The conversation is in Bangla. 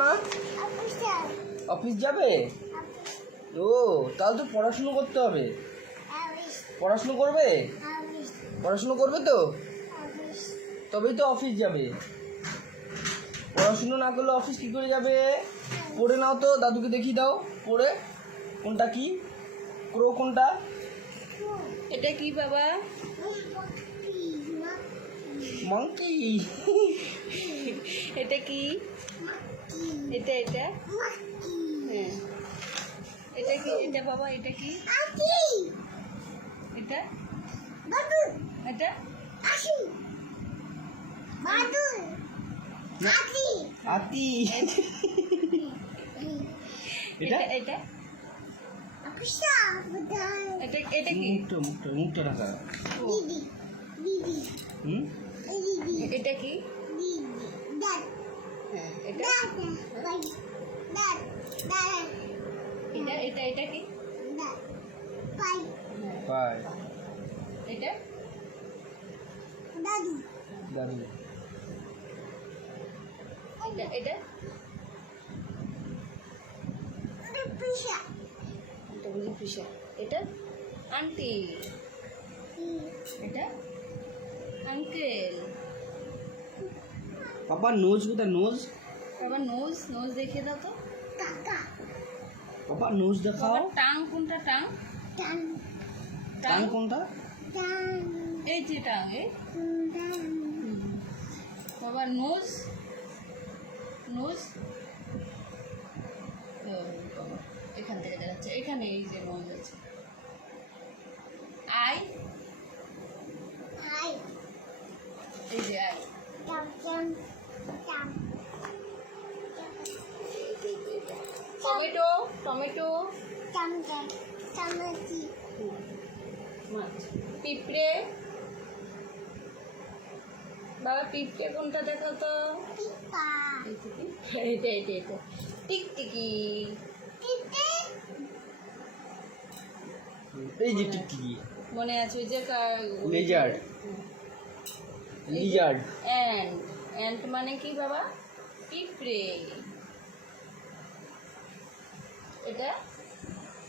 না অফিস যাবে? ও তাহলে তো পড়াশুনো করতে হবে। পড়াশুনো করবে? পড়াশুনো করবে তো তবেই তো অফিস যাবে। পড়াশুনো না করলে অফিস কি করে যাবে? পড়ে নাও তো, দাদুকে দেখিয়ে দাও পড়ে। কোনটা কি? ক্রো কোনটা? এটা কি বাবা? মাংকি। এটা কি? এটা এটা হ্যাঁ, এটা কি? এটা বাবা এটা কি? এটা এটা হাতি। এটা এটা এটা এটা কি? মুখটা ঢাকা। হুম, এটা কি? হ্যাঁ, এটা এটা এটা এটা কি? পায়। এটা দাদু। এটা এটা এটা বুঝি পিসা। এটা আন্টি। এটা আঙ্কেল। পাপা নোজ কোথায়? নোজ বাবা নোজ নোজ দেখিয়ে দাও তো। পাপা নোজ দেখাও। বাবা টাং কোনটা? টাং টাং কোনটা? এই যে টাং এই বাবা নোজ নোজ বাবা এখান থেকে দেখাচ্ছে, এখানে এই যে নোজ আছে। আই এই যে আই। টমেটো টমেটো পিঁপড়ে। বাবা পিঁপড়ে কোনটা দেখো তো? এটা এটা এটা টিকটিকি। এই যে টিকটিকি। মনে আছে ওই যে লিজার্ড। অ্যান্ট। অ্যান্ট মানে কি বাবা? পিঁপড়ে। এটা